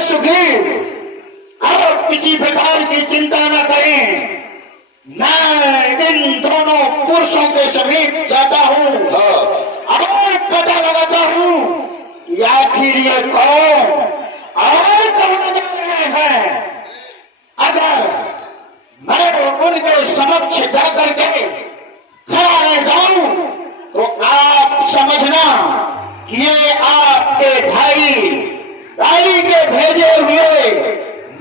सुखी और किसी प्रकार की चिंता न करें। मैं इन दोनों पुरुषों के समीप जाता हूँ और पता लगाता हूँ कि आखिर ये कौन और कहाँ जा रहे हैं। अगर मैं उनके समक्ष जाकर के खड़ा रह जाऊं तो आप समझना कि ये आपके भाई रानी के भेजे हुए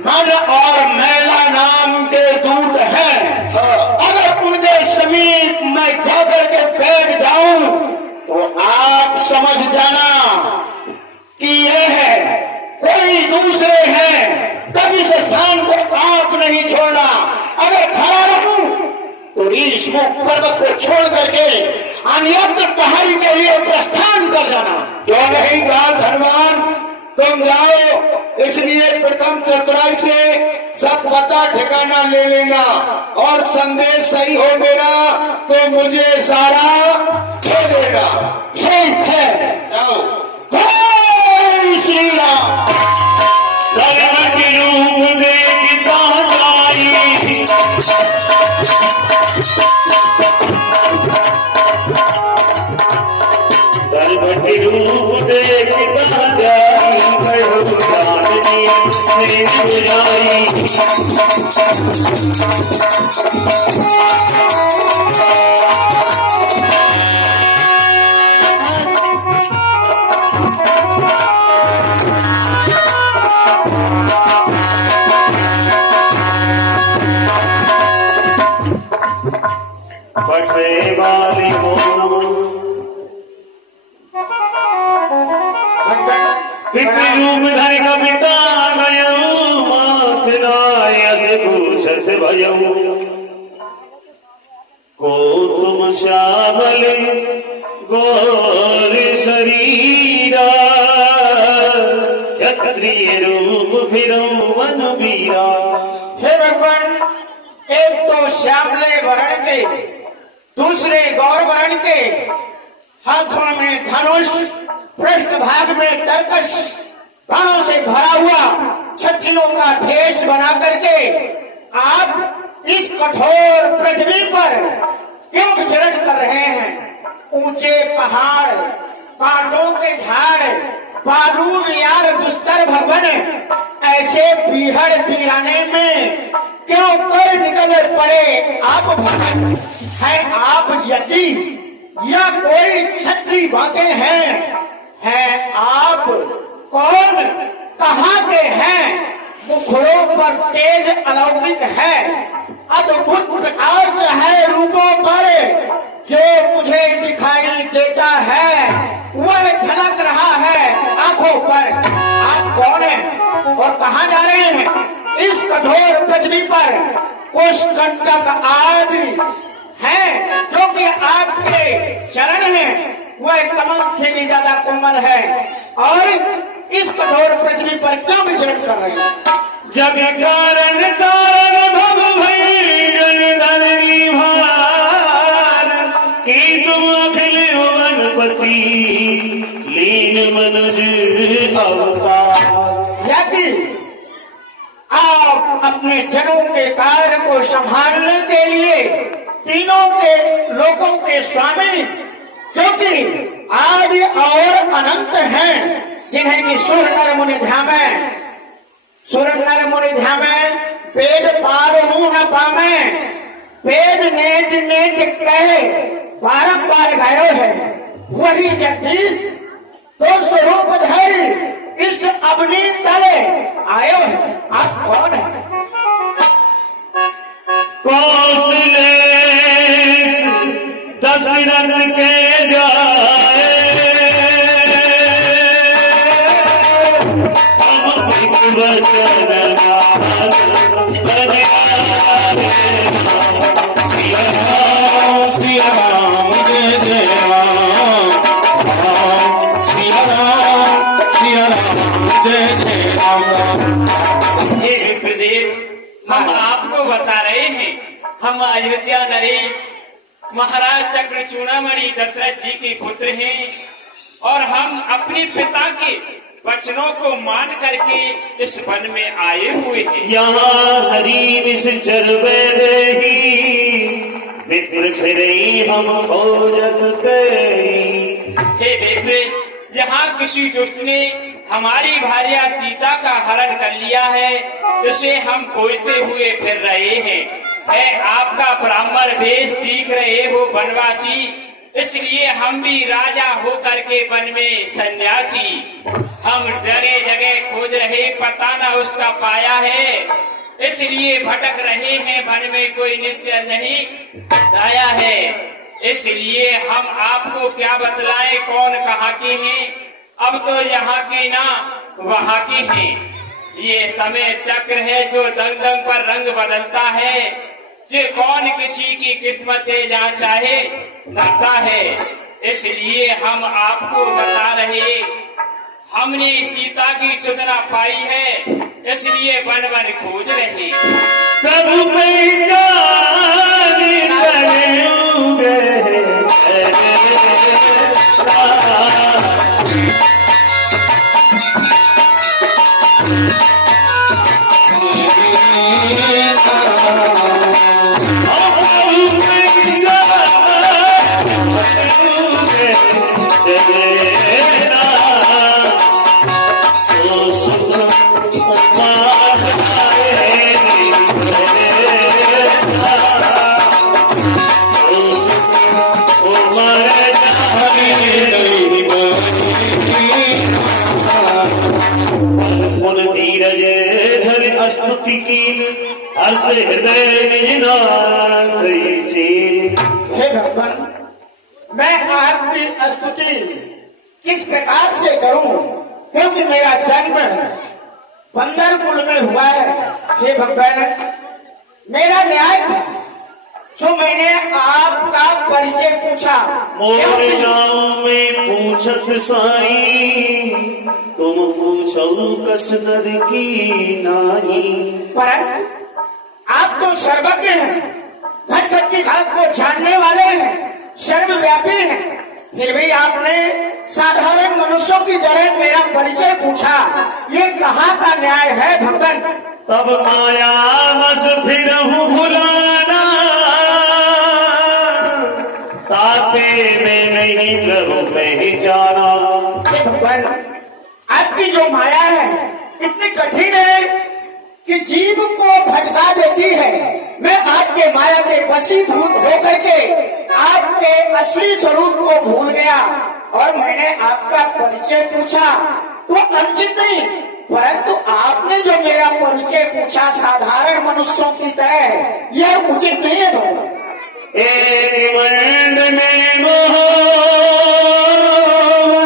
मन और मैला नाम के दूत हैं। अगर उनके समीप मैं जाकर के बैठ जाऊं तो आप समझ जाना कि ये है कोई दूसरे हैं। कभी इस स्थान को आप नहीं छोड़ना। अगर खड़ा रहूं तो इस पर्वत को छोड़ करके अन्यत्र पहाड़ी के लिए प्रस्थान कर जाना। क्यों नहीं कहा धनवान, तुम जाओ, इसलिए प्रथम चतुराई से सब पता ठिकाना ले लेना और संदेश सही हो मेरा तो मुझे सारा दे देगा। ठीक है, जाओ। जय श्री राम। भगवती रूप देखता जाई, भगवती रूप देखता जाई, से जाई। पटवे वाली हो रूप धर कविता गयऊ माथनाय से पूछत भयऊ को तुम श्यामल गोर शरीरा क्षत्रिय रूप फिरो मन वीरा। हे भगवान, एक तो श्यामले वर्ण के, दूसरे गौर वर्ण के, हाथों में धनुष, पृष्ठ भाग में तरकश, बाणों से भरा हुआ क्षत्रियों का भेष बना करके आप इस कठोर पृथ्वी पर क्यों विचरण कर रहे हैं। ऊंचे पहाड़, कांटों के झाड़, बालू यार दुस्तर भवन, ऐसे बीहड़ बीराने में क्यों कर निकले पड़े आप भवन। है आप यति या कोई क्षत्रिय बातें हैं आप कौन, कहाँ के हैं। मुखड़ों पर तेज अलौकिक है, अद्भुत प्रकार से है रूपों पर, जो मुझे दिखाई देता है वह झलक रहा है आंखों पर। आप कौन हैं और कहाँ जा रहे हैं। इस कठोर पृथ्वी पर कुछ कंटक आदि हैं जो कि आपके चरण हैं, वह कमल से भी ज्यादा कोमल है और इस कठोर पृथ्वी पर क्यों विचरण कर रहे हैं। जग कारण कारण भव भई जन धरणी भार, की तुम अखिल वनपति लीन मनुज अवतार। यदि आप अपने जनों के कार्य को संभालने के लिए तीनों के लोगों के स्वामी जो कि आदि और अनंत हैं, जिन्हें कि सुर नर मुनि ध्यामे, सुर नर मुनि ध्यामे, वेद पार हूं न पामे, वेद नेत नेत कहे बारंबार गायो है, वही जगदीश तो स्वरूप धर इस अग्नि तले आयो है। आप कौन है। कौशले दशरथ के जाए, वचन श्री राम जय जय राम, श्री राम जय जय राम। हे मित्रदेव, हम आपको बता रहे हैं, हम अयोध्या नरेश महाराज चक्र चूड़ामणि दशरथ जी के पुत्र हैं और हम अपने पिता के वचनों को मान करके इस वन में आए हुए हैं। यहाँ हरी विष चरवे देही मित्र फिरई हम खोजत कई। हे विप्र, यहाँ किसी दुष्ट ने हमारी भार्या सीता का हरण कर लिया है, जिसे हम खोजते हुए फिर रहे हैं। है आपका ब्राह्मण वेश दिख रहे हो वनवासी, इसलिए हम भी राजा होकर के वन में सन्यासी। हम जगह जगह खोज रहे, पता न उसका पाया है, इसलिए भटक रहे हैं। वन में कोई निश्चय नहीं आया है, इसलिए हम आपको क्या बतलाएं कौन कहाँ के हैं। अब तो यहाँ के ना वहाँ के हैं। ये समय चक्र है जो दंग दंग पर रंग बदलता है। ये कौन किसी की किस्मत है जहाँ चाहे लगता है। इसलिए हम आपको बता रहे, हमने सीता की सूचना पाई है, इसलिए वन वन खोज रहे। तब हे भगवान, मैं आपकी स्तुति किस प्रकार से करूं, क्योंकि मेरा जन्म बंदर कुल में हुआ है। हे भगवान, मेरा न्याय था जो मैंने आपका परिचय पूछा। मोरे नाम में पूछत साई, तुम पूछो कस नर की नाई। परंतु आप तो सर्वज्ञ हैं, घट घट की बात को जानने वाले हैं, सर्वव्यापी हैं, फिर भी आपने साधारण मनुष्यों की तरह मेरा परिचय पूछा। ये कहाँ का न्याय है भगवान? तब माया बस फिर भुलाना, ताते में नहीं प्रभु पहचाना। भगवान, आपकी जो माया है इतनी कठिन है कि जीव को भटका देती है। मैं आपके माया के वशीभूत होकर के आपके असली स्वरूप को भूल गया और मैंने आपका परिचय पूछा तो अनुचित नहीं, परंतु आपने जो मेरा परिचय पूछा साधारण मनुष्यों की तरह, यह उचित नहीं है। तो एक मंड में मोह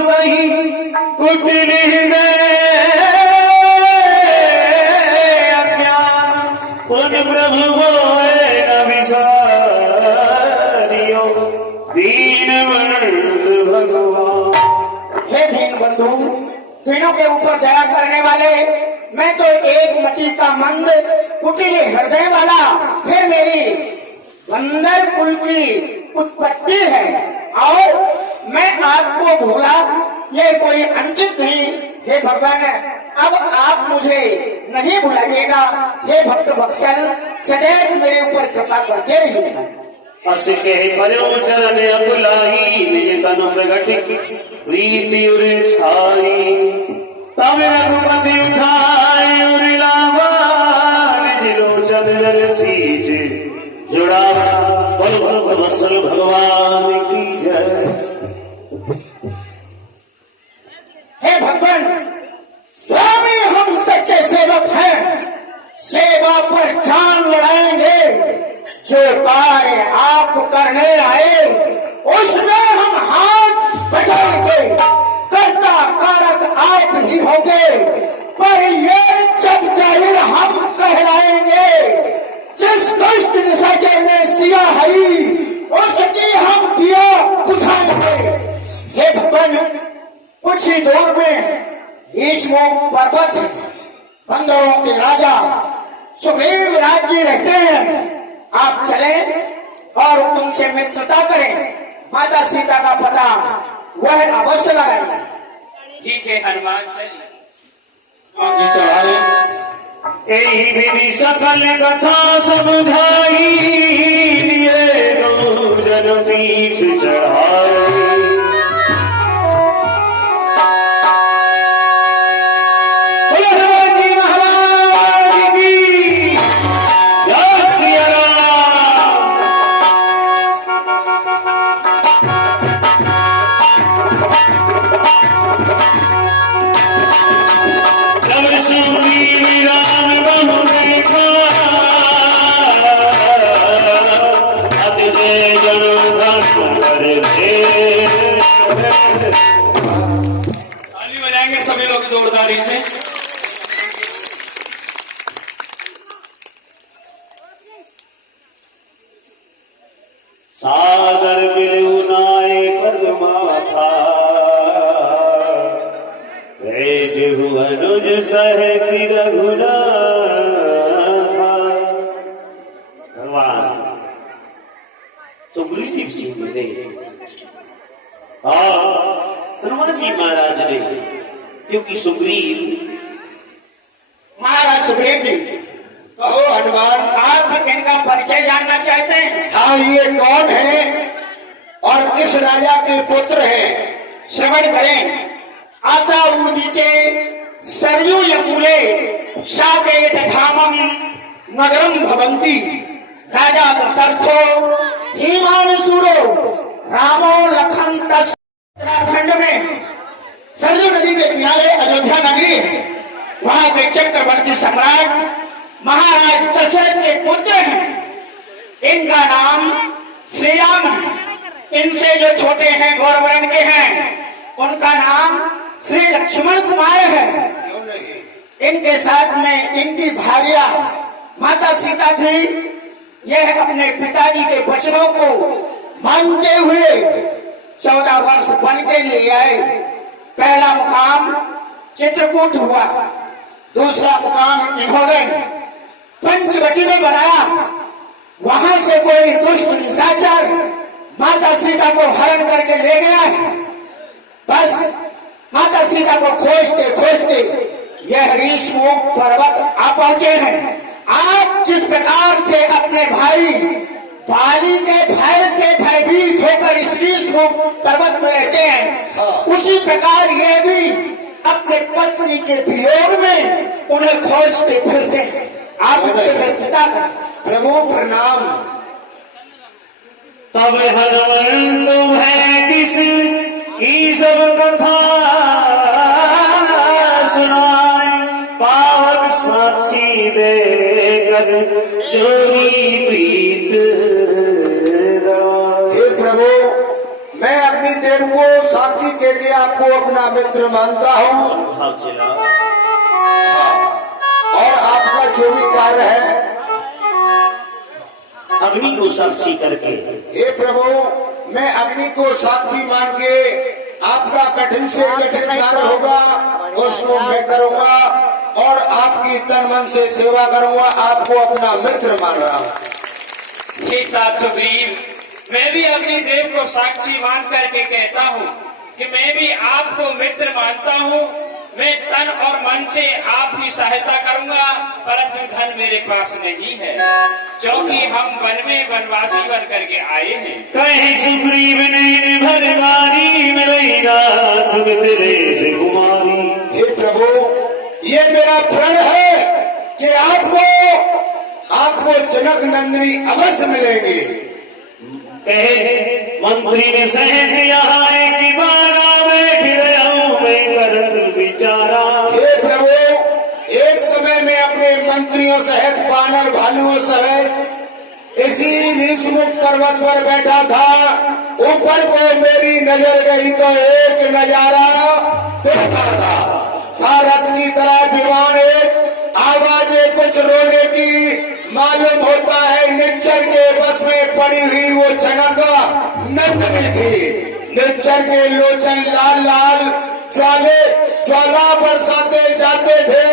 सही कुटनी में प्रभु दीन भगवान। हे दीन बंधु, तीनों के ऊपर दया करने वाले, मैं तो एक मति का मंद कुटिल हृदय वाला, फिर मेरी बंदर कुल की उत्पत्ति है और मैं आपको भूला, ये कोई अनुचित नहीं। हे भगवान, अब आप मुझे नहीं भुलाइएगा। हे भक्त वत्सल, सदैव मेरे ऊपर कृपा करते रहिएगा। अस के पर्यो चरण अकुलाई, निज तन प्रगट प्रीति उर छाई। तब रघुपति उठाए उर लावा, निज लोचन रल सीज जुड़ावा। बोल भक्त वत्सल भगवान की जय। हे भगवान, स्वामी हम सच्चे सेवक हैं, सेवा पर जान लड़ाएंगे। जो कार्य आप करने आए उसमें हम हाथ बटाएंगे, कर्ता कारक आप ही होंगे, पर ये जग जाहिर हम कहलाएंगे। जिस दुष्ट निशाचर ने सिया हरी, उसकी हम दिया बुझाएंगे। हे भगवान, कुछ ही दूर में भीष्म पर्वत है, बंदरों के राजा सुग्रीव राज्य रहते हैं। आप चलें और उनसे मित्रता करें, माता सीता का पता वह अवश्य लगाएं। ठीक है हनुमान, चलिए। आगे चढ़ा रहे। यही विधि सकल कथा समझाई, लिए जन पीठ चढ़ाई। बोलो हनुमान जी महाराज की जय। सिया राम। जब सुग्रीव राम बहु देखा, अतिशय जन धन कर दे। ताली बजाएंगे सभी लोग जोरदारी से। सागर मिलु नाय परमाथा, भेंट हुआ अनुज सहित रघुनाथा। भगवान सुग्रीव सिंह ने और हनुमान जी महाराज ने, क्योंकि सुग्रीव महाराज सुग्रीव जी, कहो हनुमान, आप इनका परिचय जानना चाहते हैं? हाँ, ये कौन है और किस राजा के पुत्र हैं? श्रवण करें। आशा ऊदीचे सरयू यकुले शाकेत धामम नगरम भवंती। राजा दशरथो हिमानुसूरो रामो लखन तस्। उत्तराखंड में सरयू नदी के किनारे अयोध्या नगरी है। वहां के चक्रवर्ती सम्राट महाराज दशरथ के पुत्र हैं। इनका नाम श्री राम है। इनसे जो छोटे हैं, गौर वर्ण के हैं, उनका नाम श्री लक्ष्मण कुमार है। इनके साथ में इनकी भार्या माता सीता थी। यह अपने पिताजी के वचनों को मानते हुए 14 वर्ष वन के लिए आए। पहला मुकाम चित्रकूट हुआ, दूसरा मुकाम इन्होंने पंचवटी में बनाया। वहां से कोई दुष्ट निशाचर माता सीता को हरण करके ले गया। बस माता सीता को खोजते खोजते यह ऋषमुख पर्वत आ पहुंचे हैं। आप जिस प्रकार से अपने भाई बाली के भय से भयभीत होकर इस ऋषमुख पर्वत में रहते हैं, उसी प्रकार यह भी अपने पत्नी के वियोग में उन्हें खोजते फिरते हैं। आप उनसे पिता का प्रभु प्रणाम। तब हनुमान तुम्हें किस की सब कथा सुनाए, पावन साक्षी देकर जोगी प्रीत राय। हे प्रभु, मैं अपनी देव को साक्षी के आपको अपना मित्र मानता हूँ। और आपका जो भी कार्य है अग्नि को साक्षी करके, हे प्रभु, मैं अग्नि को साक्षी मान के आपका कठिन से कठिन कार्य होगा उसको मैं करूंगा और आपकी तन मन से सेवा करूंगा। आपको अपना मित्र मान रहा हूँ। हे तात सुग्रीव, मैं भी अपनी देव को साक्षी मान करके कहता हूँ कि मैं भी आपको मित्र मानता हूँ। मैं तन और मन से आपकी सहायता करूंगा, परंतु धन मेरे पास नहीं है, क्योंकि हम वन में वनवासी बन करके आए हैं। कहीं सुग्रीव ने निर्भर नारी मिलई नाथ तेरे से कुमारी। हे प्रभु, ये मेरा प्रण है कि आपको जनक नंदिनी अवश्य मिलेंगे। कहे मंत्री ने सहन यहाँ की बारा बैठ रहा हूँ मैं करत विचारा। हे प्रभु, एक समय में अपने मंत्रियों सहित बानर भालुओं सहित इसी ऋषमुख पर्वत पर बैठा था। ऊपर को मेरी नजर गई तो एक नजारा देखा था। रथ की तरह विमान आवाजें कुछ रोने की मालूम होता है। निच्चर के बस में पड़ी हुई वो जनक नंदनी थी। निच्चर के लोचन लाल लाल ज्वाला बरसाते जाते थे।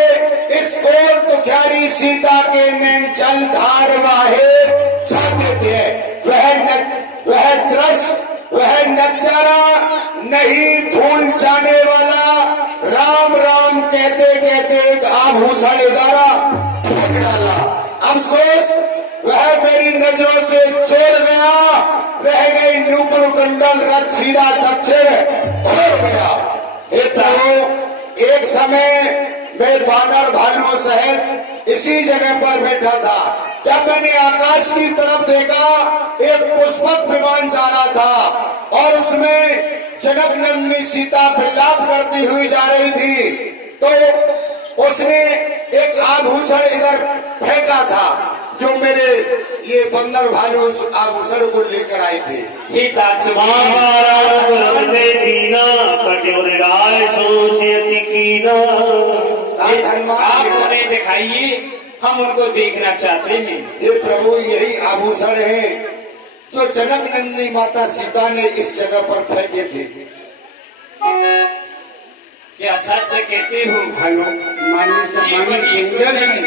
इस ओर दुखियारी सीता के नैन जल धार वाहे जाते थे। वह दृश्य, वह नजारा नहीं भूल जाने वाला। राम राम कहते कहते एक आभूषण इधारा फेंक डाला। अफसोस वह मेरी नजरों से छोड़ गया, रह गई नूपुर कुंडल, रथ सीधा दक्षिण हो गया। हे प्रभु, एक समय मैं बानर भालुओं सहित इसी जगह पर बैठा था। जब मैंने आकाश की तरफ देखा, एक पुष्पक विमान जा रहा था और उसमें जनक नंदिनी सीता विलाप करती हुई जा रही थी। तो उसने एक आभूषण इधर फेंका था, जो मेरे ये बंदर भालू उस आभूषण को लेकर आए थे। आप उन्हें दिखाइए, हम उनको देखना चाहते हैं। ये प्रभु, यही आभूषण है जो जनक नंदिनी माता सीता ने इस जगह पर फेंके थे। क्या सत्य कहते हो? माननीय सम्मानीय इंद्र हैं,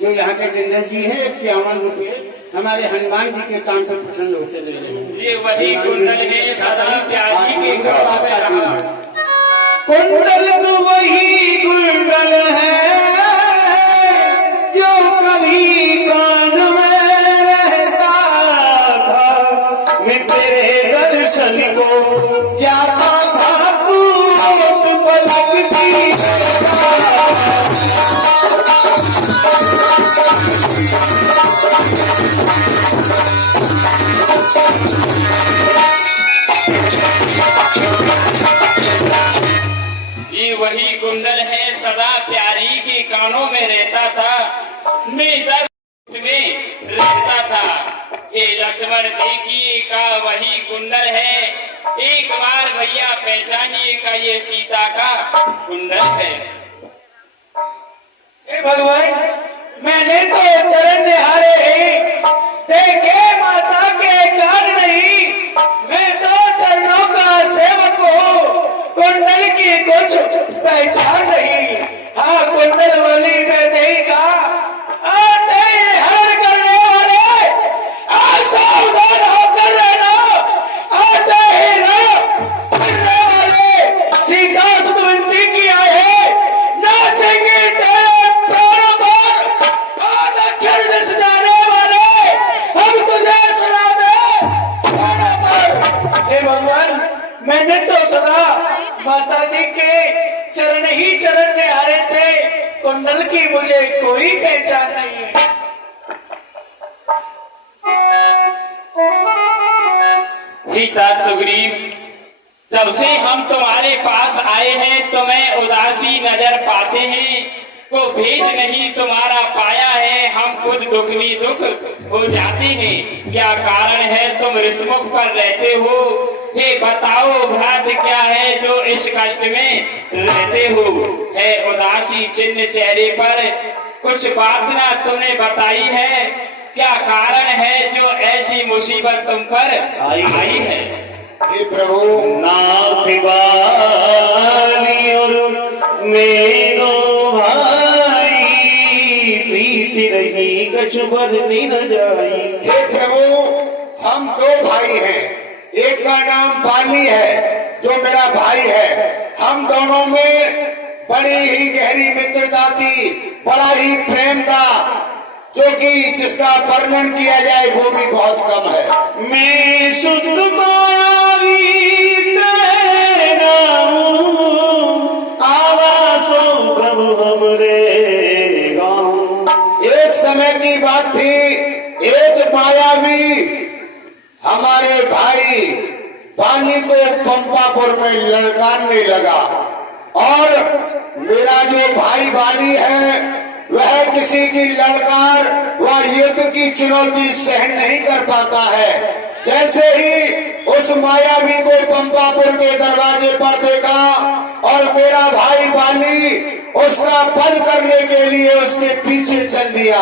जो यहाँ के गंगा जी हैं, 51 रुपये हमारे हनुमान जी के काम पर प्रसन्न होते रहे हैं। ये वही कुंडल है सदा प्यारी के कान में रहा। कुंडल तो वही कुंडल है जो कभी कान में रहता था। मैं तेरे दर्शन को जाता था, तू पलकती ये वही कुंडल है सदा प्यारी के कानों में रहता था, मैं दर्द में रहता था। ये लक्ष्मण देखिए का वही कुंडल है, एक बार भैया पहचानिए का ये सीता का कुंडल है। हे भगवान, मैंने तो चरण निहारे देखे माता के कार नहीं, मैं तो चरणों का सेवक हूँ, कुंडल की कुछ पहचान नहीं। हाँ, कुंडल वाली ने देखा, आते हरण करने वाले, सावधान होकर रहना, आते ही करने वाले सीता सुत विनती किया है, नाचेंगे तेरे प्राणों पर, दक्षिण दिश जाने वाले हम तुझे सुना दे प्राणों पर। हे भगवान, मैंने तो सदा माता जी के चरण ही चरण में आ रहे थे, कुंडल की मुझे कोई पहचान नहीं है। सुग्रीव, जब से हम तुम्हारे पास आए हैं तुम्हें उदासी नजर पाते हैं, को भेद नहीं तुम्हारा पाया है, हम खुद दुख में दुख हो जाते हैं। क्या कारण है तुम रिसमुख पर रहते हो? ये बताओ भ्रात क्या है जो इस कष्ट में रहते हो? है उदासी चिन्ह चेहरे पर, कुछ बात ना तुमने बताई है, क्या कारण है जो ऐसी मुसीबत तुम पर आई है? हे प्रभु, नाथ वाली और मेरो भाई, प्रीति रही कछ बदली न जाई। हे प्रभु, हम दो भाई हैं, एक का नाम बाली है जो मेरा भाई है। हम दोनों में बड़ी ही गहरी मित्रता थी, बड़ा ही प्रेम था, जो कि जिसका वर्णन किया जाए वो भी बहुत कम है। मैं शुद्ध मायावी तेरा हूँ, आवासो प्रभु हमरे गाँव। एक समय की बात थी, एक मायावी हमारे भाई बाली को पंपापुर में ललकारने लगा, और मेरा जो भाई बाली है वह किसी की ललकार व युद्ध की चुनौती सहन नहीं कर पाता है। जैसे ही उस मायावी को पंपापुर के दरवाजे पर देखा और मेरा भाई बाली उसका वध करने के लिए उसके पीछे चल दिया,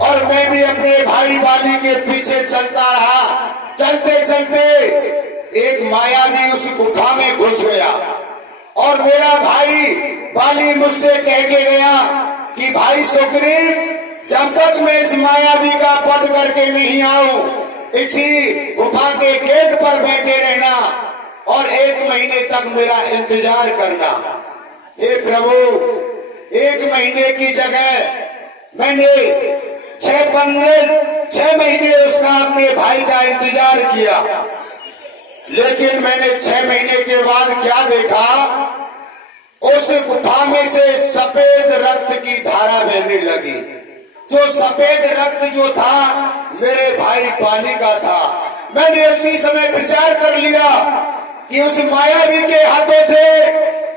और मैं भी अपने भाई बाली के पीछे चलता रहा। चलते चलते एक मायावी उस गुफा में घुस गया, और मेरा भाई बाली मुझसे कह के गया कि भाई सुग्रीव, जब तक मैं इस मायावी का वध करके नहीं आऊं, इसी गुफा के गेट पर बैठे रहना और 1 महीने तक मेरा इंतजार करना। हे प्रभु, 1 महीने की जगह मैंने 6 महीने उसका अपने भाई का इंतजार किया, लेकिन मैंने 6 महीने के बाद क्या देखा, उस गुफा में से सफेद रक्त की धारा बहने लगी। जो सफेद रक्त जो था मेरे भाई पानी का था। मैंने उसी समय विचार कर लिया कि उस मायावी के हाथों से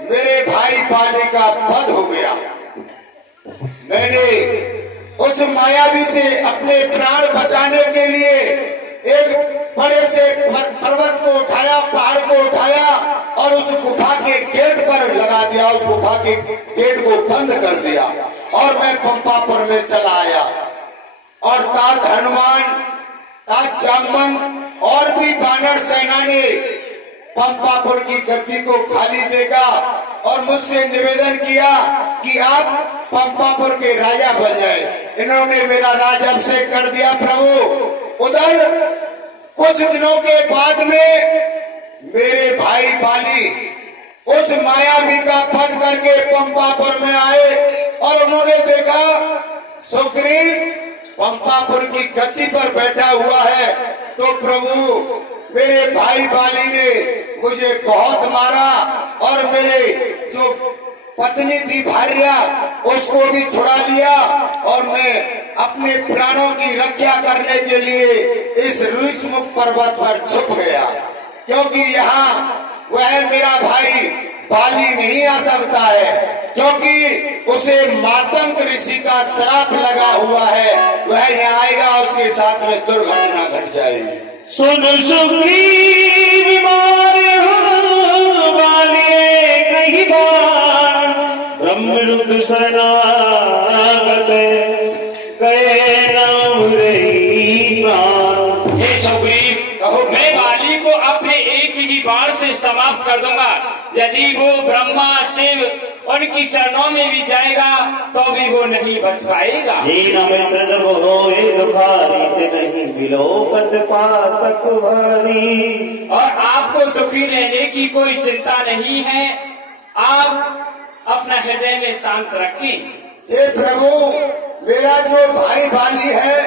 मेरे भाई पानी का वध हो गया। मैंने उस मायावी से अपने प्राण बचाने के लिए एक बड़े से पर्वत को उठाया, पहाड़ को उठाया और उस गुफा के गेट पर लगा दिया, उस गुफा के गेट को बंद कर दिया और मैं पंपापुर में चला आया। और तात हनुमान, तात जामन और भी बानर सेना ने पंपापुर की गद्दी को खाली देखा और मुझसे निवेदन किया कि आप पंपापुर के राजा बन जाए। इन्होंने मेरा राजाभिषेक कर दिया प्रभु। उधर कुछ दिनों के बाद में मेरे भाई बाली उस मायावी का वध करके पंपापुर में आए और उन्होंने देखा सुग्रीव पंपापुर की गद्दी पर बैठा हुआ है। तो प्रभु, मेरे भाई बाली ने मुझे बहुत मारा और मेरे जो पत्नी थी भार्या उसको भी छुड़ा लिया और मैं अपने प्राणों की रक्षा करने के लिए इस ऋषमुख पर्वत पर छुप गया, क्योंकि यहाँ वह मेरा भाई बाली नहीं आ सकता है, क्योंकि उसे मातंग ऋषि का श्राप लगा हुआ है। वह यहाँ आएगा, उसके साथ में दुर्घटना घट जाएगी। सुन सुग्रीव मारे हो बालिए कहीं बार, ब्रह्मरुद्र शरणागत गए नाम रही प्राण। हे सुग्रीव, मैं बाली को अपने एक ही बाण से समाप्त कर दूंगा। यदि वो ब्रह्मा शिव उनकी चरणों में भी जाएगा तो भी वो नहीं बच पाएगा। मित्र जब होए दुखारी नहीं बिलोकत पातक भारी। और आपको दुखी रहने की कोई चिंता नहीं है, आप अपना हृदय में शांत रखें। ये प्रभु, मेरा जो भाई बाली है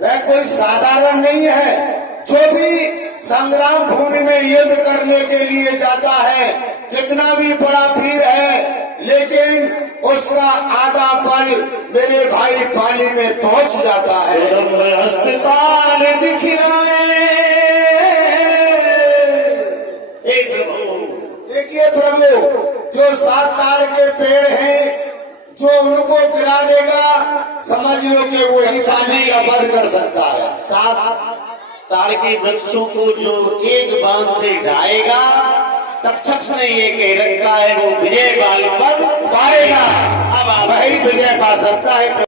वह कोई साधारण नहीं है। जो भी संग्राम भूमि में युद्ध करने के लिए जाता है, कितना भी बड़ा वीर है, लेकिन उसका आधा बल मेरे भाई बाली में पहुंच जाता है। अस्पताल दिखलाए देखिए प्रभु, जो 7 ताड़ के पेड़ हैं, जो उनको गिरा देगा, समझ लो कि वही बाली का वध कर सकता है। 7 ताड़ के वृक्षों को जो एक बाण से ढाएगा, तक्षक ने ये कह रखा है वो विजय बाल पर पाएगा। अब वही विजय पा सकता है।